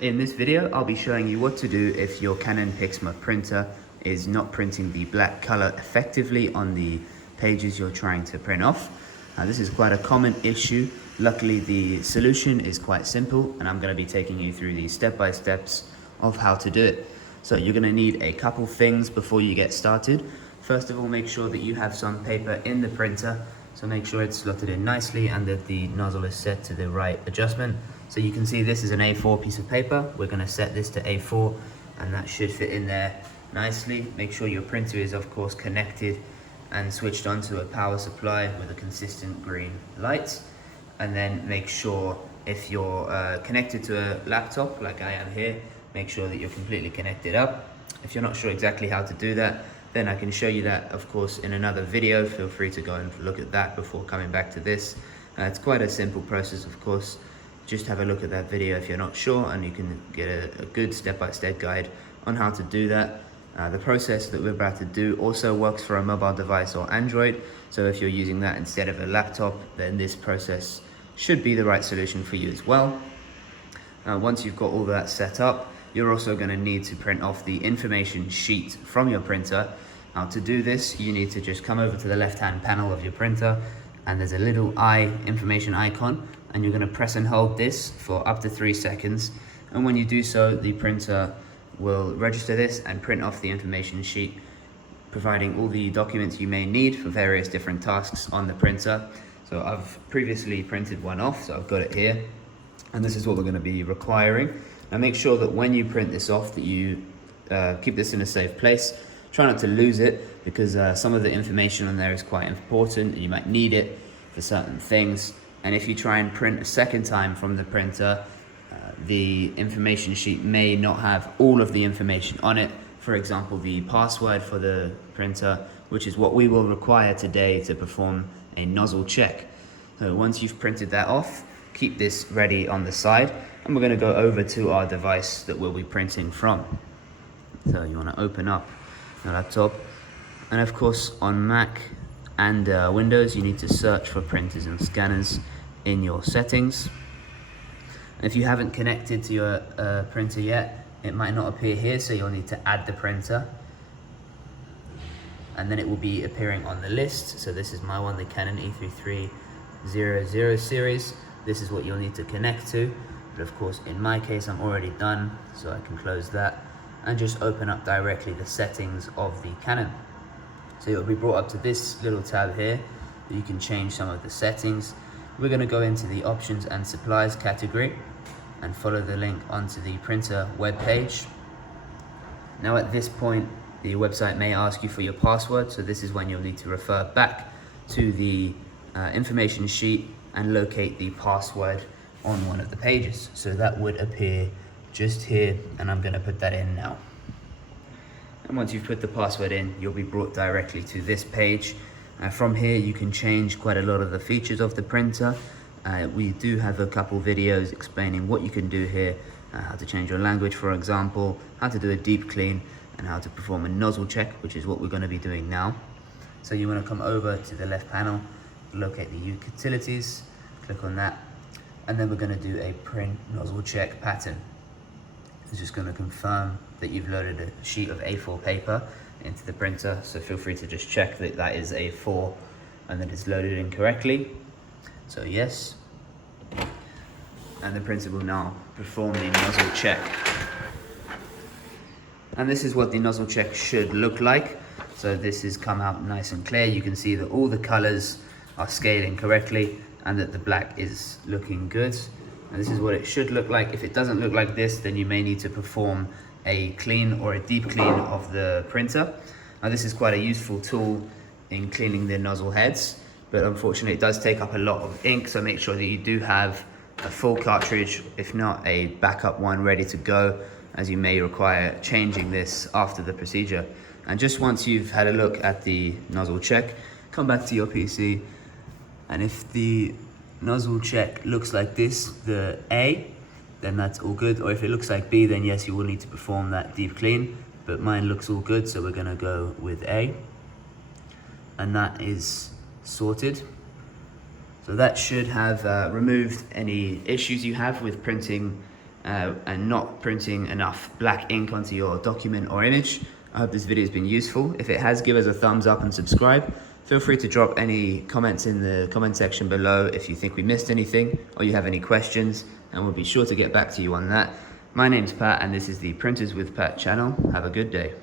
In this video, I'll be showing you what to do if your Canon Pixma printer is not printing the black color effectively on the pages you're trying to print off. This is quite a common issue. Luckily, the solution is quite simple, and I'm going to be taking you through the step-by-steps of how to do it. So you're going to need a couple things before you get started. First of all, make sure that you have some paper in the printer. So make sure it's slotted in nicely and that the nozzle is set to the right adjustment. So you can see this is an A4 piece of paper. We're going to set this to A4 and that should fit in there nicely. Make sure your printer is of course connected and switched onto a power supply with a consistent green light. And then make sure if you're connected to a laptop like I am here, make sure that you're completely connected up. If you're not sure exactly how to do that, then I can show you that of course in another video. Feel free to go and look at that before coming back to this. It's quite a simple process of course. Just have a look at that video if you're not sure, and you can get a good step-by-step guide on how to do that. The process that we're about to do also works for a mobile device or Android. So if you're using that instead of a laptop, then this process should be the right solution for you as well. Once you've got all that set up, you're also going to need to print off the information sheet from your printer. Now to do this, you need to just come over to the left-hand panel of your printer, and there's a little eye information icon, and you're going to press and hold this for up to 3 seconds. And when you do so, the printer will register this and print off the information sheet, providing all the documents you may need for various different tasks on the printer. So I've previously printed one off, so I've got it here, and this is what we're going to be requiring. Now make sure that when you print this off that you keep this in a safe place. Try not to lose it, because some of the information on there is quite important and you might need it for certain things. And if you try and print a second time from the printer, the information sheet may not have all of the information on it. For example, the password for the printer, which is what we will require today to perform a nozzle check. So once you've printed that off, keep this ready on the side, and we're going to go over to our device that we'll be printing from. So you want to open up the laptop, and of course on Mac and Windows you need to search for printers and scanners in your settings. If you haven't connected to your printer yet, it might not appear here, so you'll need to add the printer, and then it will be appearing on the list. So this is my one, the Canon E3300 series. This is what you'll need to connect to, but of course in my case I'm already done, so I can close that and just open up directly the settings of the Canon. So you'll be brought up to this little tab here. You can change some of the settings. We're going to go into the options and supplies category and follow the link onto the printer web page. Now at this point the website may ask you for your password, so this is when you'll need to refer back to the information sheet and locate the password on one of the pages. So that would appear just here, and I'm going to put that in now. And once you've put the password in, you'll be brought directly to this page. From here you can change quite a lot of the features of the printer. We do have a couple videos explaining what you can do here, how to change your language for example, how to do a deep clean, and how to perform a nozzle check, which is what we're going to be doing now. So you want to come over to the left panel, locate the utilities, click on that, and then we're going to do a print nozzle check pattern. It's just going to confirm that you've loaded a sheet of A4 paper into the printer, so feel free to just check that that is A4 and that it's loaded in correctly. So yes, and the printer will now perform the nozzle check. And this is what the nozzle check should look like. So this has come out nice and clear. You can see that all the colors are scaling correctly and that the black is looking good. And this is what it should look like. If it doesn't look like this, then you may need to perform a clean or a deep clean of the printer. Now this is quite a useful tool in cleaning the nozzle heads, but unfortunately it does take up a lot of ink, so make sure that you do have a full cartridge, if not a backup one ready to go, as you may require changing this after the procedure. And just once you've had a look at the nozzle check, come back to your PC, and if the nozzle check looks like this, the A, then that's all good. Or if it looks like B, then yes, you will need to perform that deep clean, but mine looks all good, so we're going to go with A, and that is sorted. So that should have removed any issues you have with printing and not printing enough black ink onto your document or image. I hope this video has been useful. If it has, give us a thumbs up and subscribe. Feel free to drop any comments in the comment section below if you think we missed anything or you have any questions, and we'll be sure to get back to you on that. My name's Pat, and this is the Printers with Pat channel. Have a good day.